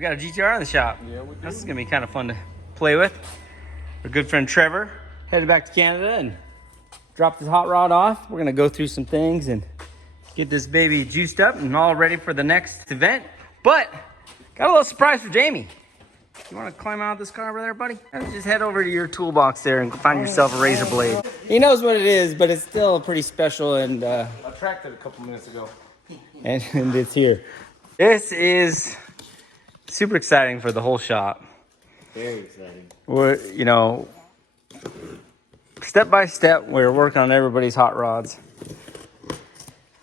We got a GTR in the shop. Yeah, we do. This is gonna be kind of fun to play with. Our good friend Trevor headed back to Canada and dropped his hot rod off. We're gonna go through some things and get this baby juiced up and all ready for the next event. But got a little surprise for Jamie. You want to climb out of this car over there, buddy? Just head over to your toolbox there and find yourself a razor blade. He knows what it is, but it's still pretty special, and I tracked it a couple minutes ago. and it's here. This is super exciting for the whole shop. Very exciting. We're, you know, step by step, we're working on everybody's hot rods,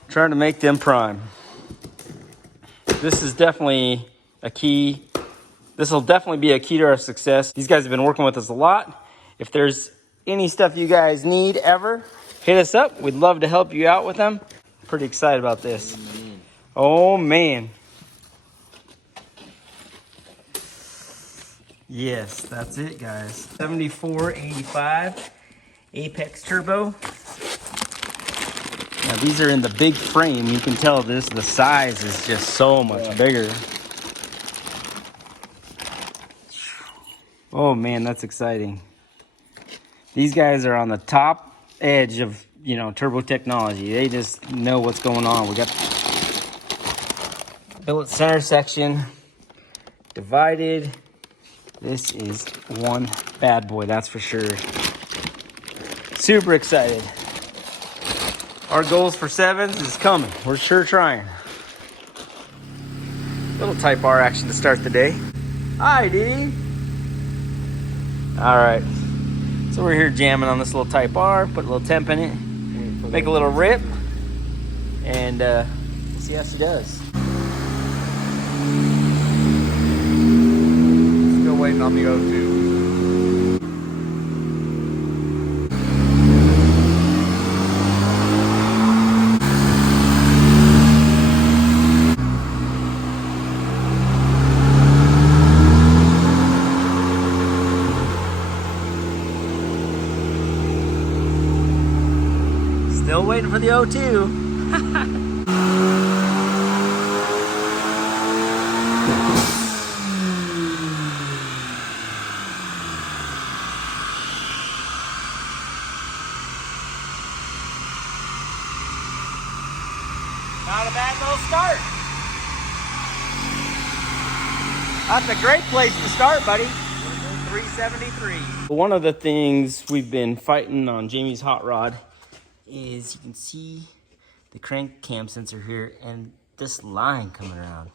trying to make them prime. This is definitely a key. This will definitely be a key to our success. These guys have been working with us a lot. If there's any stuff you guys need ever, hit us up. We'd love to help you out with them. Pretty excited about this. Oh, man. Yes, that's it, guys. 7485 Apex Turbo. Now, these are in the big frame. You can tell the size is just so much bigger. Oh man, that's exciting. These guys are on the top edge of, you know, turbo technology. They just know what's going on. We got billet center section divided. This is one bad boy, that's for sure. Super excited. Our goals for sevens is coming. We're sure trying. Little Type R action to start the day. Hi, Dee. All right, so we're here jamming on this little Type R, put a little temp in it, make a little rip, and we'll see how she does. Still waiting on the O2. Still waiting for the O2. Not a bad little start. That's a great place to start, buddy. 373. One of the things we've been fighting on Jamie's hot rod is you can see the crank cam sensor here and this line coming around.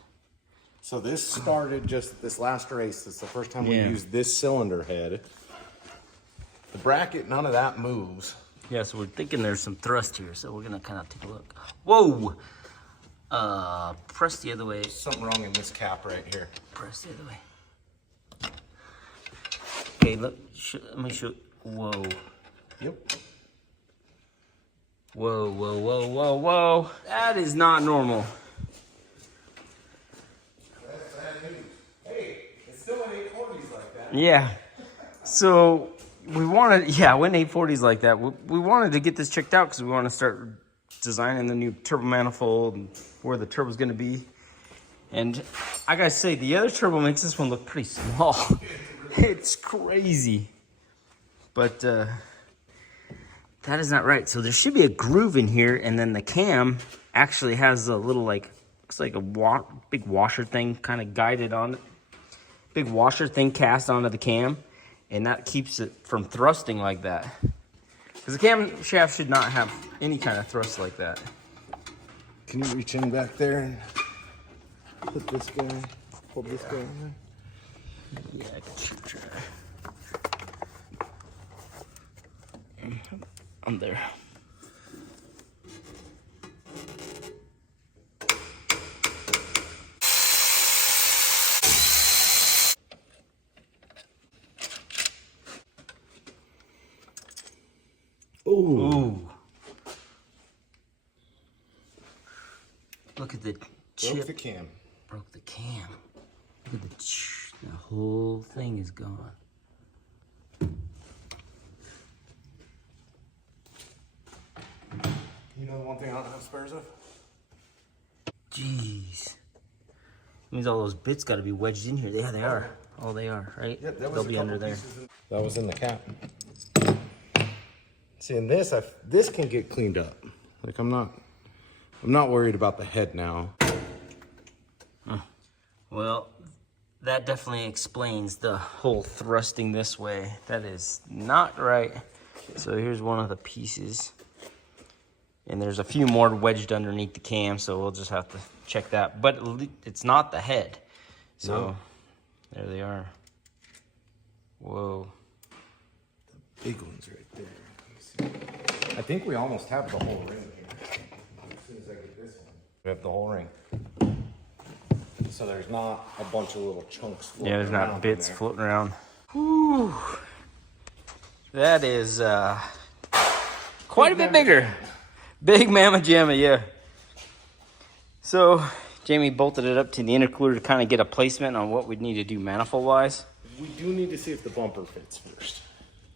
So this started just this last race. It's the first time we used this cylinder head. The bracket, none of that moves. Yeah, so we're thinking there's some thrust here, so we're gonna kind of take a look. Whoa! Press the other way. Something wrong in this cap right here. Press the other way. Okay, look, let me show. Whoa. Yep. Whoa, whoa, whoa, whoa, whoa. That is not normal. That's bad news. Hey, it's still in 840s like that. Yeah. So we wanted, when 840s like that, we wanted to get this checked out because we want to start designing the new turbo manifold and where the turbo's going to be. And I gotta say, the other turbo makes this one look pretty small. It's crazy. But that is not right. So there should be a groove in here, and then the cam actually has a little, like, looks like a big washer thing kind of guided on it. Big washer thing cast onto the cam, and that keeps it from thrusting like that. Because the camshaft should not have any kind of thrust like that. Can you reach in back there and put this guy, hold this guy in there? Yeah, I can shoot try. I'm there. Ooh. Look at the chip. Broke the cam. Broke the cam. Look at the whole thing is gone. You know the one thing I don't have spares of? Jeez. Means all those bits got to be wedged in here. Yeah, they are. Oh, they are, right? Yep, They'll be under there. That was in the cap. See, in this, this can get cleaned up. Like I'm not worried about the head now. Well, that definitely explains the whole thrusting this way. That is not right. So here's one of the pieces. And there's a few more wedged underneath the cam, so we'll just have to check that. But it's not the head. So no. There they are. Whoa. The big ones right there. I think we almost have the whole ring here. As soon as I get this one, we have the whole ring. So there's not a bunch of little chunks floating around. Yeah, there's not bits floating around. Whew. That is quite a bit bigger. Big Mama Jamma, yeah. So Jamie bolted it up to the intercooler to kind of get a placement on what we'd need to do manifold-wise. We do need to see if the bumper fits first.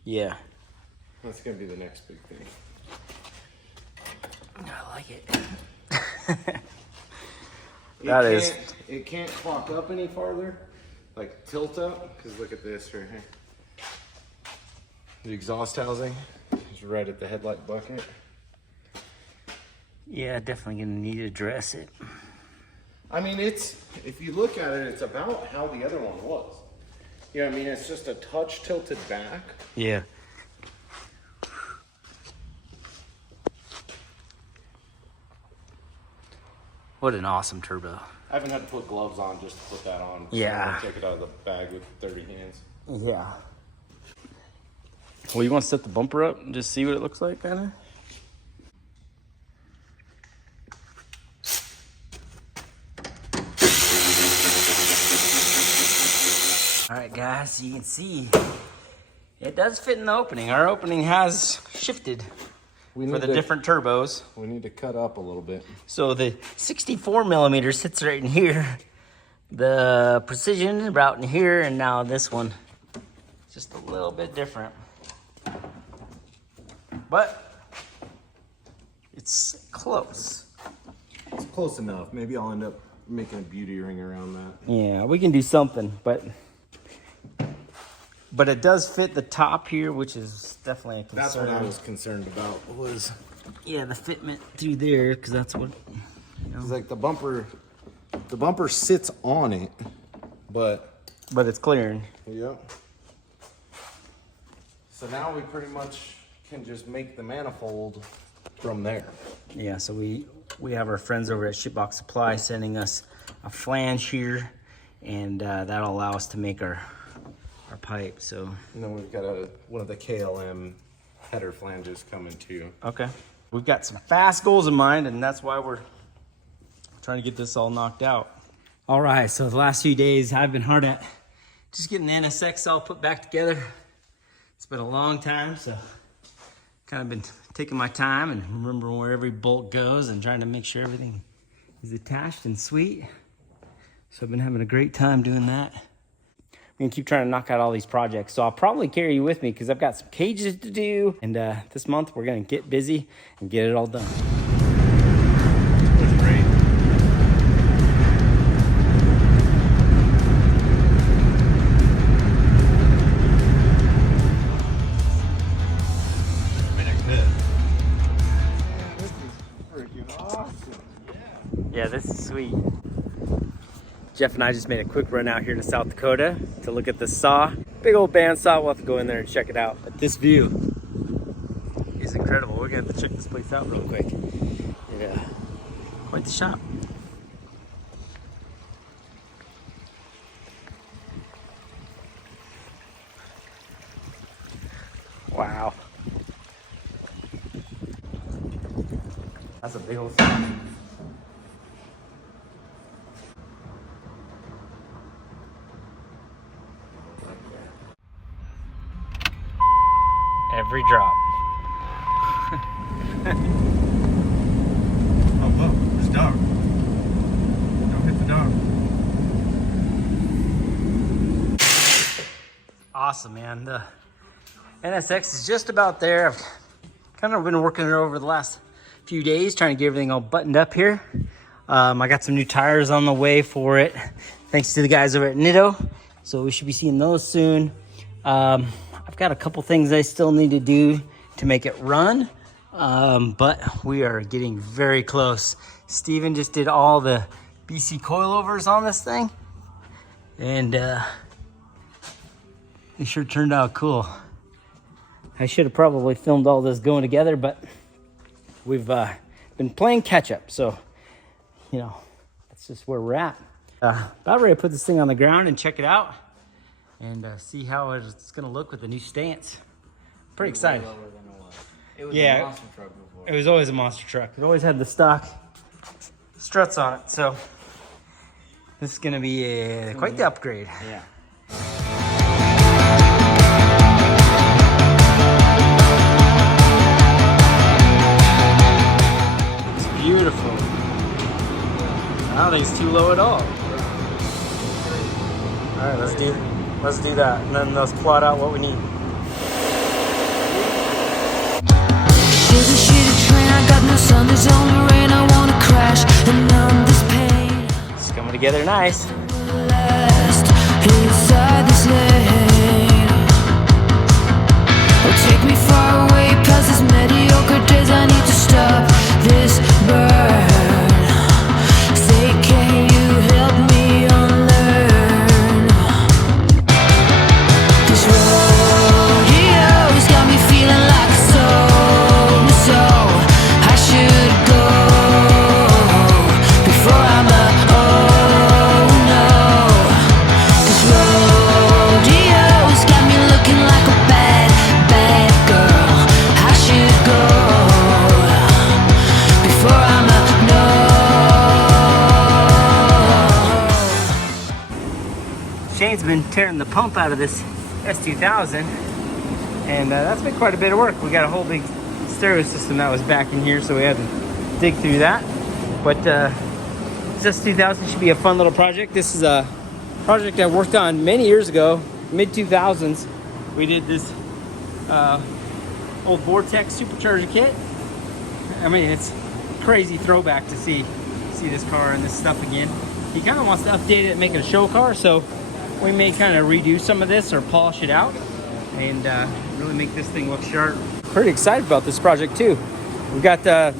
Yeah. That's going to be the next big thing. I like it. It can't clock up any farther, like tilt up, because look at this right here. The exhaust housing is right at the headlight bucket. Yeah, definitely gonna need to address it. I mean, if you look at it, it's about how the other one was. You know what I mean? It's just a touch tilted back. Yeah. What an awesome turbo. I haven't had to put gloves on just to put that on. Yeah. So take it out of the bag with 30 hands. Yeah. Well, you want to set the bumper up and just see what it looks like, kind of? All right, guys, you can see it does fit in the opening. Our opening has shifted for the different turbos. We need to cut up a little bit. So the 64 millimeter sits right in here. The Precision is about in here, and now this one just a little bit different. But it's close. It's close enough. Maybe I'll end up making a beauty ring around that. Yeah, we can do something, but it does fit the top here, which is definitely a concern. That's what I was concerned about. Was the fitment through there, because that's what. It's like the bumper sits on it, but it's clearing. Yep. So now we pretty much can just make the manifold from there. Yeah, so we have our friends over at Shipbox Supply sending us a flange here, and that'll allow us to make our pipe. So and then we've got one of the KLM header flanges coming too. Okay, we've got some fast goals in mind, and that's why we're trying to get this all knocked out. All right, so the last few days I've been hard at just getting the NSX all put back together. It's been a long time, so kind of been taking my time and remembering where every bolt goes and trying to make sure everything is attached and sweet. So I've been having a great time doing that. I'm gonna keep trying to knock out all these projects. So I'll probably carry you with me because I've got some cages to do. And this month we're gonna get busy and get it all done. That's great. Yeah, this is sweet. Jeff and I just made a quick run out here to South Dakota to look at the saw. Big old bandsaw. We'll have to go in there and check it out. But this view is incredible. We're gonna have to check this place out real quick. Yeah, quite the shop. Wow. That's a big old saw. Every drop. Oh, whoa, there's dog. Don't hit the dog. Awesome, man. The NSX is just about there. I've kind of been working it over the last few days, trying to get everything all buttoned up here. I got some new tires on the way for it, thanks to the guys over at Nitto. So we should be seeing those soon. I've got a couple things I still need to do to make it run, but we are getting very close. Steven just did all the BC coilovers on this thing, and they sure turned out cool. I should have probably filmed all this going together, but we've been playing catch up, so you know, that's just where we're at. About ready to put this thing on the ground and check it out and see how it's gonna look with the new stance. Pretty excited. Lower than it was. It was Yeah, a monster truck before. it was always a monster truck. It always had the stock struts on it, so this is gonna be quite the upgrade. Yeah. It's beautiful. I don't think it's too low at all. All right, let's do that, and then let's plot out what we need. It's coming together nice. Take me far away past this mediocre days. I need to stop this burn. Say, can you help me unlearn? This rodeo's got me feeling like a so I should go before I'm a oh no. This rodeo's got me looking like a bad girl. I should go before I'm a no. Shane's been tearing the pump out of this S2000, and that's been quite a bit of work. We got a whole big stereo system that was back in here, so we had to dig through that. But this S2000 should be a fun little project. This is a project I worked on many years ago, mid-2000s. We did this old Vortex supercharger kit. I mean, it's crazy throwback to see this car and this stuff again. He kind of wants to update it and make it a show car, so we may kind of redo some of this or polish it out and really make this thing look sharp. Pretty excited about this project too. We've got the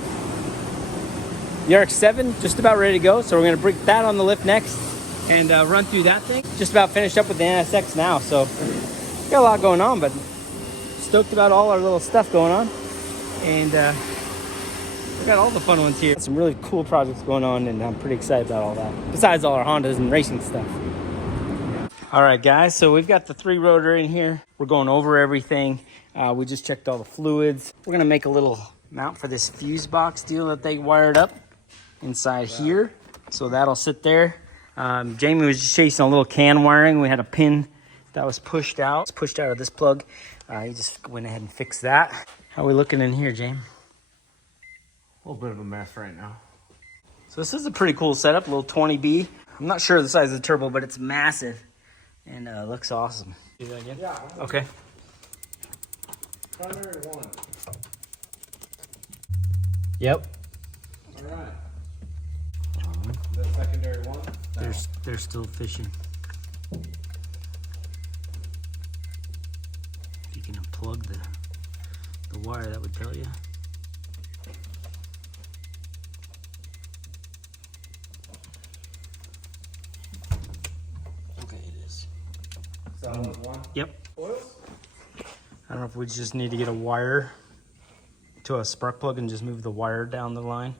RX-7 just about ready to go, so we're going to bring that on the lift next and run through that thing. Just about finished up with the NSX now, so got a lot going on, but stoked about all our little stuff going on, and we got all the fun ones here. Some really cool projects going on, and I'm pretty excited about all that, besides all our Hondas and racing stuff. All right, guys, so we've got the 3-rotor in here. We're going over everything. We just checked all the fluids. We're gonna make a little mount for this fuse box deal that they wired up inside here, so that'll sit there. Jamie was just chasing a little can wiring. We had a pin that was pushed out. It's pushed out of this plug. He just went ahead and fixed that. How are we looking in here, Jamie? A little bit of a mess right now. So this is a pretty cool setup, a little 20B. I'm not sure the size of the turbo, but it's massive and looks awesome. Do that again? Yeah. Okay. Primary one. Yep. All right. The secondary one. They're still fishing. If you can unplug the wire, that would tell you. Okay, it is. So that was one. Yep. Coils? I don't know if we just need to get a wire to a spark plug and just move the wire down the line.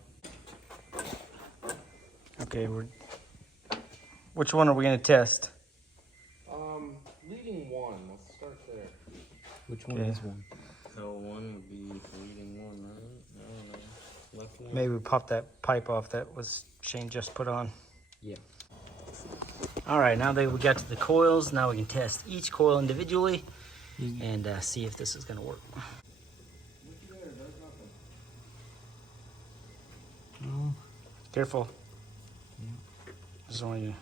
Okay, which one are we gonna test? Leading one. Let's start there. Which one Okay. is one? L1 would be leading one, right? I don't know. Left one? Maybe we pop that pipe off that was Shane just put on. Yeah. All right, now that we got to the coils, now we can test each coil individually and see if this is gonna work. Careful. Just want you.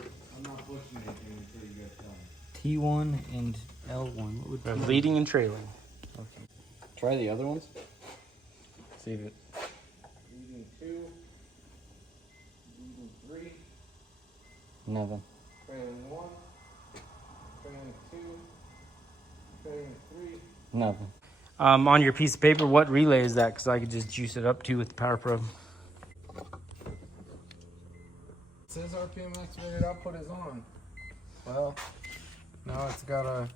I'm not pushing anything until you get done. T1 and L1. What would T1? Leading and trailing. Okay. Try the other ones. See if it. Leading two. Nothing. Trailing 1, trailing 2, trailing 3. Nothing. On your piece of paper, what relay is that? Because I could just juice it up too with the power probe. It says RPM activated output is on. Well, now it's got a,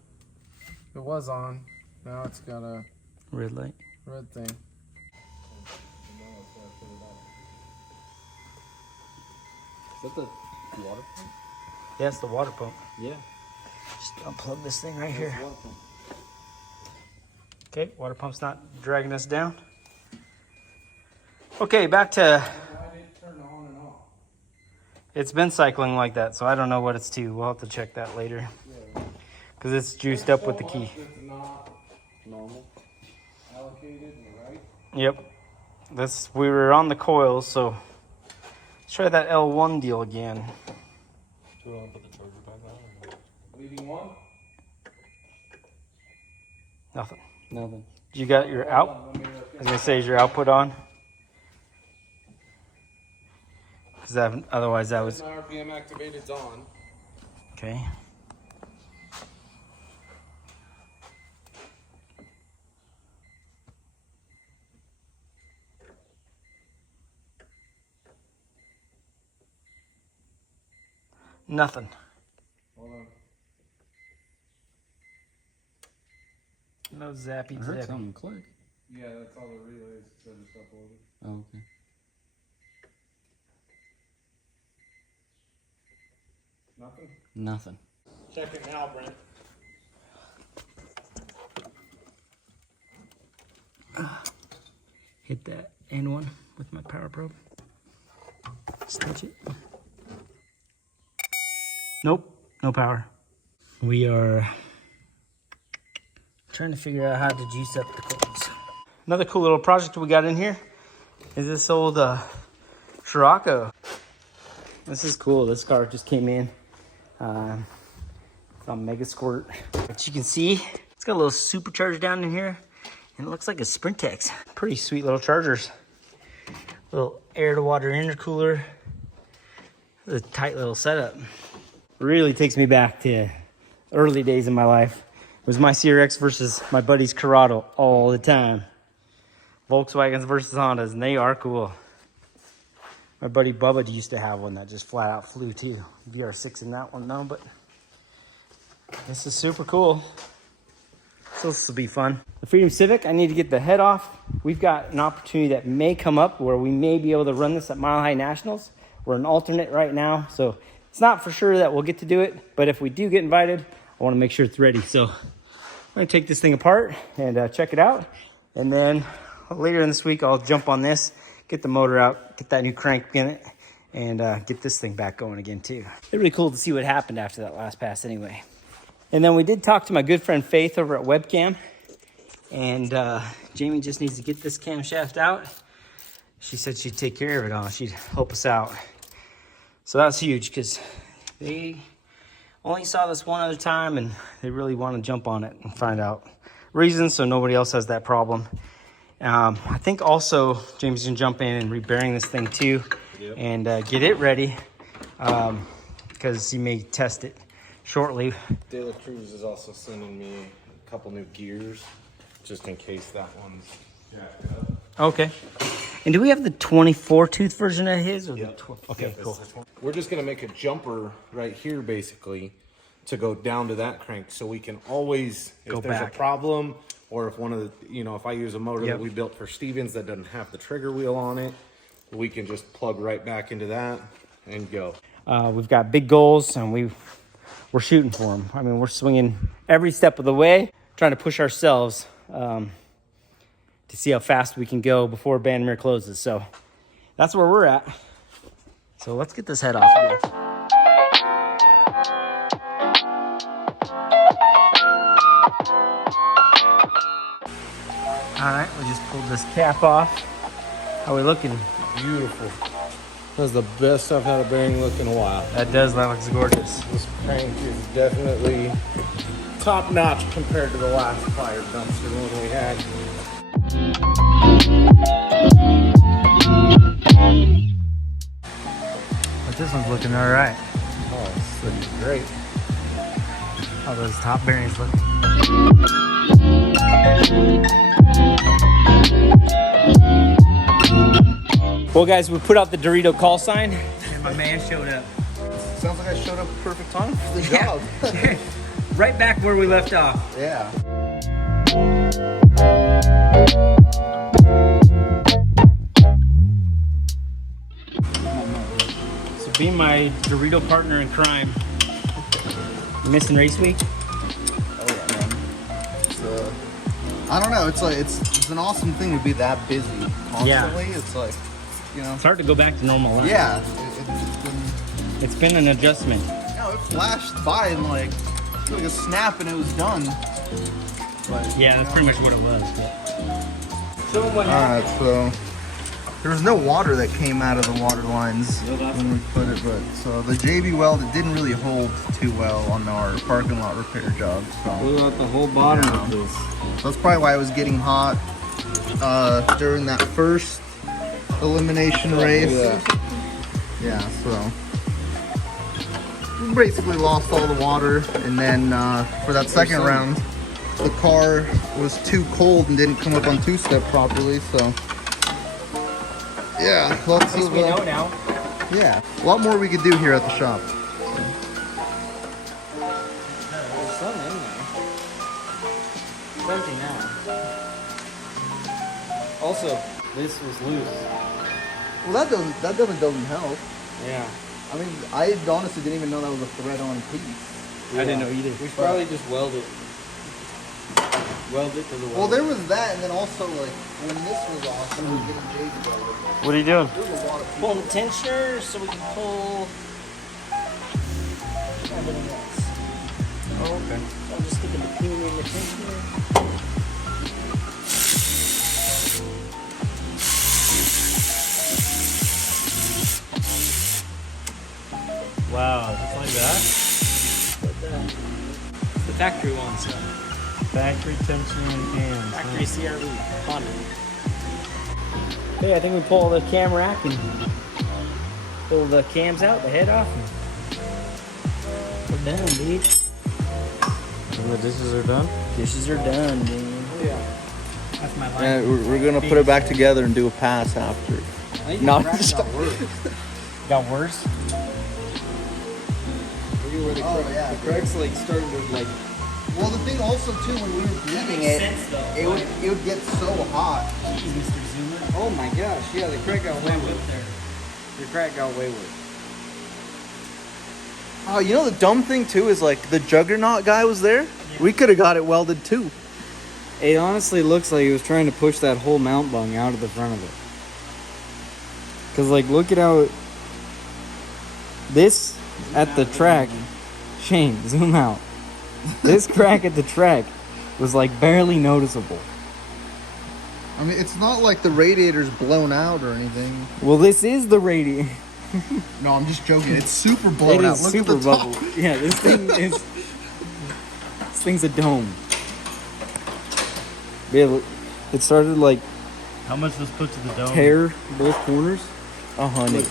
it was on, now it's got a Red light. red thing. Is that the water pump? Yeah, it's the water pump. Yeah. Just unplug this thing right here. That's the water pump. Okay, water pump's not dragging us down. Okay, back to. Why did it turn on and off? It's been cycling like that, so I don't know what it's to. We'll have to check that later. Because it's juiced up with the key. It's not Normal. allocated, right? Yep. We were on the coils, so let's try that L1 deal again. Do we want to put the charger back on? Leading 1? Nothing. Nothing. You got your out? I was gonna say, is your output on? Because otherwise that was My RPM activated's on. okay. Nothing. Hold on. No zappy I heard zappy. something click. Yeah, that's all the relays that just uploaded. Oh, okay. Nothing? Nothing. Check it now, Brent. Hit that end one with my power probe. Stitch it. Nope, no power. We are trying to figure out how to juice up the coils. Another cool little project we got in here is this old Scirocco. This is cool. This car just came in. It's on Mega Squirt. But you can see, it's got a little supercharger down in here. And it looks like a Sprintex. Pretty sweet little chargers. Little air to water intercooler. A tight little setup. Really takes me back to early days in my life. It was my CRX versus my buddy's Corrado all the time. Volkswagens versus Hondas, and they are cool. My buddy Bubba used to have one that just flat out flew too. VR6 in that one though, but this is super cool. So this will be fun. The Freedom Civic, I need to get the head off. We've got an opportunity that may come up where we may be able to run this at Mile High Nationals. We're an alternate right now, so it's not for sure that we'll get to do it, but if we do get invited, I want to make sure it's ready. So I'm going to take this thing apart and check it out. And then later in this week, I'll jump on this, get the motor out, get that new crank in it, and get this thing back going again too. It's really cool to see what happened after that last pass anyway. And then we did talk to my good friend Faith over at Webcam, and Jamie just needs to get this camshaft out. She said she'd take care of it all. She'd help us out. So that's huge because they only saw this one other time and they really want to jump on it and find out reasons so nobody else has that problem. I think also Jamie's gonna jump in and rebearing this thing too. Yep. And get it ready because he may test it shortly. De La Cruz is also sending me a couple new gears just in case that one's jacked up. Okay. And do we have the 24 tooth version of his? Or Yep. the okay, Yep, cool. We're just gonna make a jumper right here basically to go down to that crank so we can always, if Go there's back. a problem or if one of the, if I use a motor Yep. that we built for Stevens that doesn't have the trigger wheel on it, we can just plug right back into that and go. We've got big goals and we're shooting for them. I mean, we're swinging every step of the way, trying to push ourselves to see how fast we can go before Bandmere closes. So that's where we're at. So let's get this head off again. All right, we just pulled this cap off. How are we looking? Beautiful. That's the best I've had a bearing look in a while. That looks gorgeous. This crank is definitely top notch compared to the last fire dumpster one we had. But this one's looking all right. Oh looking great. How those top bearings look. Well, guys, we put out the Dorito call sign, and my man showed up. Sounds like I showed up at perfect time for the Yeah. job. Right back where we left off. Yeah. So being my Dorito partner in crime, you missing Raceweek? Oh yeah, man. It's, I don't know. It's like it's an awesome thing to be that busy constantly. Yeah. It's like, you know. It's hard to go back to normal life. Yeah. It's been an adjustment. It flashed by and like a snap and it was done. But, Yeah, that's pretty much what it was. So what Alright, so there was no water that came out of the water lines when we put it, but so the JB weld, it didn't really hold too well on our parking lot repair job. So Blew out the whole bottom of this. so that's probably why it was getting hot during that first elimination race. Yeah, so we basically lost all the water, and then for that second round, the car was too cold and didn't come up on two-step properly. So yeah, lots At least of we know now. yeah, a lot more we could do here at the shop. There's some in there. It's empty now. Also, this was loose. Well, that doesn't help. Yeah. I mean, I honestly didn't even know that was a thread-on piece. I didn't know either. We should probably just weld it. Weld it to the weld. Well, there was that, and then also like when this was off, we were getting JB welded. What are you doing? There was a lot of Pulling the tensioner so we can pull everything else. Oh, okay. So I'm just sticking the pin in the tensioner. Wow, just like that? Like that. It's the factory one, so. Factory tension and cams. Factory CRV, Honda. Okay, I think we pull the cam rack and pull the cams out, the head off. And we're done, dude. And the dishes are done? Dishes are done, dude. Yeah. That's my life. Yeah, we're gonna put it back together and do a pass after. Not just. Got worse? Oh yeah. The cracks like started to like. Well, the thing also too, when we were bleeding makes it, sense, though, it would get so hot. Jeez, Mr. Zoomer. Oh my gosh! Yeah, the crack got wayward. Up there. The crack got wayward. Oh, you know the dumb thing too is like the Juggernaut guy was there. We could have got it welded too. It honestly looks like he was trying to push that whole mount bung out of the front of it. Cause like, look at how this at the track. Shane, zoom out. This crack at the track was like barely noticeable. I mean, it's not like the radiator's blown out or anything. Well, this is the radiator. No, I'm just joking. It's super blown It out. is Look super at the top. bubble. Yeah, this thing is. This thing's a dome. Yeah, look, it started like How much was put to the dome? tear both corners. 100.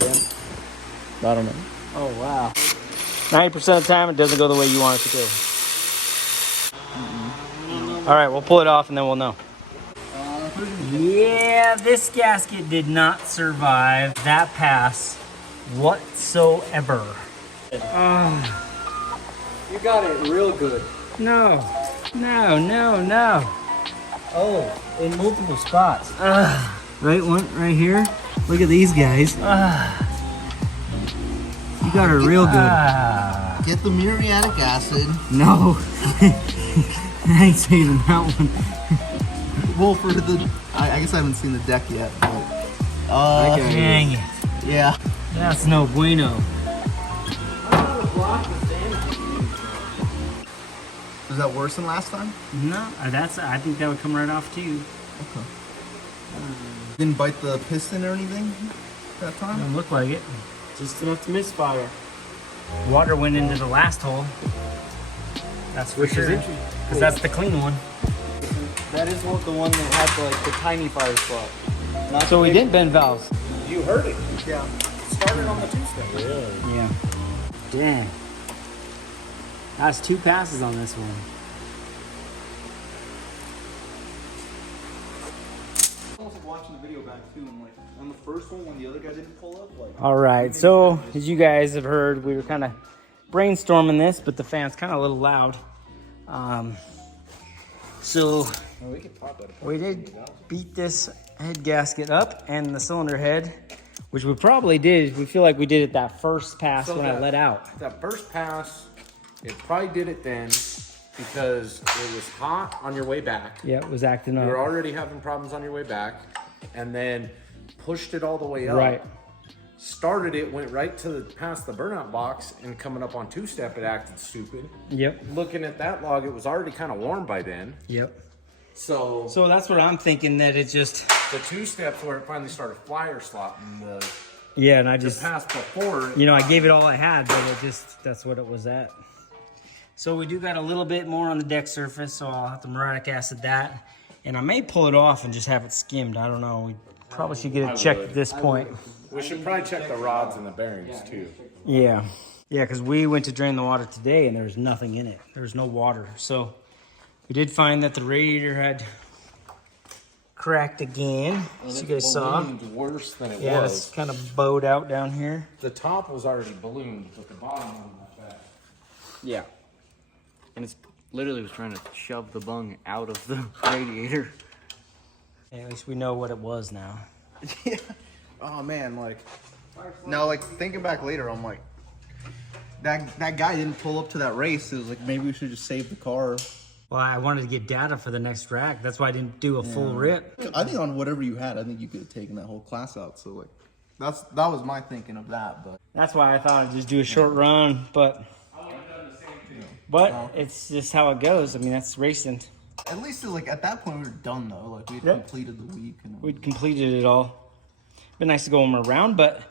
I don't know. Oh wow. 90% of the time, it doesn't go the way you want it to go. All right, we'll pull it off and then we'll know. Yeah, this gasket did not survive that pass whatsoever. You got it real good. No. Oh, in multiple spots. Right one right here. Look at these guys. You got it real good. Get the muriatic acid. No. I ain't saving that one. Well, for the, I guess I haven't seen the deck yet. But, Okay. Dang it. yeah. That's no bueno. Is that worse than last time? No, I think that would come right off too. Okay. Didn't bite the piston or anything that time? Doesn't look like it. Just enough to misfire. Water went into the last hole. That's for Which is sure. interesting. Because that's the clean one. That is what the one that had like the tiny fire spot. Not So the we big- didn't bend valves. You heard it. Yeah. Started on the two-step. Yeah. Damn. That's 2 passes on this one. Watching the video back too, and like on the first one when the other guy didn't pull up, like. All right, so as you guys have heard, we were kind of brainstorming this, but the fan's kind of a little loud. So we did beat this head gasket up and the cylinder head, which we probably did. We feel like we did it that first pass when I let out. That first pass, it probably did it then because it was hot on your way back. Yeah, it was acting You up. were already having problems on your way back, and then pushed it all the way up. Right. Started it, went right to past the burnout box, and coming up on 2-step, it acted stupid. Yep. Looking at that log, it was already kind of warm by then. Yep. So that's what I'm thinking, that it just... the 2-steps where it finally started flyer slotting the Yeah, and I just... pass before. You know, I gave it all I had, but it just, that's what it was at. So we do got a little bit more on the deck surface, so I'll have to muriatic acid that. And I may pull it off and just have it skimmed. I don't know. We probably should get it checked at this point. We should probably check the rods and the bearings too. Yeah. Yeah, because we went to drain the water today and there was nothing in it. There was no water. So we did find that the radiator had cracked again, as you guys saw. Worse than it Yeah, was. it's kind of bowed out down here. The top was already ballooned, but the bottom wasn't like that. Yeah. And it's literally was trying to shove the bung out of the radiator. At least we know what it was now. Yeah. Oh man, like now, like thinking back later, I'm like, that guy didn't pull up to that race. It was like maybe we should just save the car. Well, I wanted to get data for the next rack. That's why I didn't do a full rip. I think on whatever you had, I think you could have taken that whole class out. So like, that was my thinking of that. But That's why I thought I'd just do a short run, but it's just how it goes. I mean, that's racing. at least like at that point we were done though. Like we had Yep. completed the week. And We'd completed it all. Been nice to go them around, but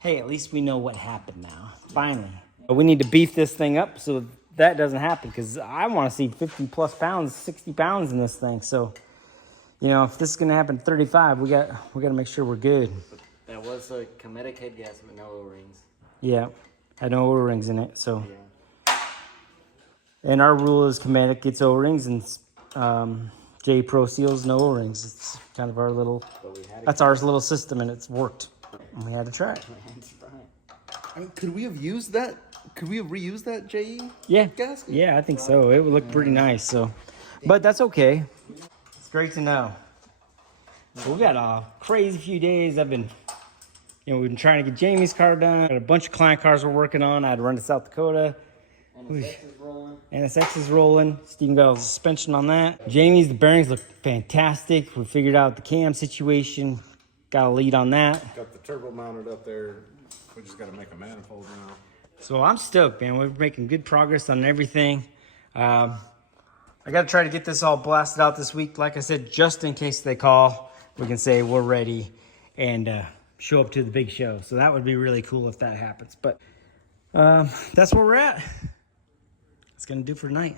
hey, at least we know what happened now. Finally. But we need to beef this thing up so that doesn't happen, because I want to see 50 plus pounds, 60 pounds in this thing. So, you know, if this is gonna happen at 35, we got to make sure we're good. That was a Cometic head gasket with no O-rings. Yeah, had no O-rings in it. So, Yeah. and our rule is Cometic gets O-rings and J Pro Seals no O-rings. It's kind of our little. That's our little system, and it's worked. And we had to try it. I mean, could we have used that? Could we have reused that JE Yeah, gasket? yeah, I think so. It would look pretty nice. So, but that's okay. It's great to know. We've got a crazy few days. We've been trying to get Jamie's car done. Got a bunch of client cars we're working on. I had to run to South Dakota. NSX is rolling. Steven got a suspension on that. Jamie's, the bearings look fantastic. We figured out the cam situation. Got a lead on that. Got the turbo mounted up there. We just got to make a manifold now. So I'm stoked, man. We're making good progress on everything. I got to try to get this all blasted out this week. Like I said, just in case they call, we can say we're ready and show up to the big show. So that would be really cool if that happens. But that's where we're at. That's going to do for tonight.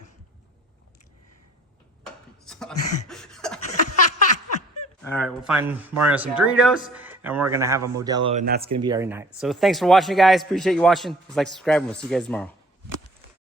All right, we'll find Mario some Doritos, and we're going to have a Modelo, and that's going to be our night. So thanks for watching, guys. Appreciate you watching. Please like, subscribe, and we'll see you guys tomorrow.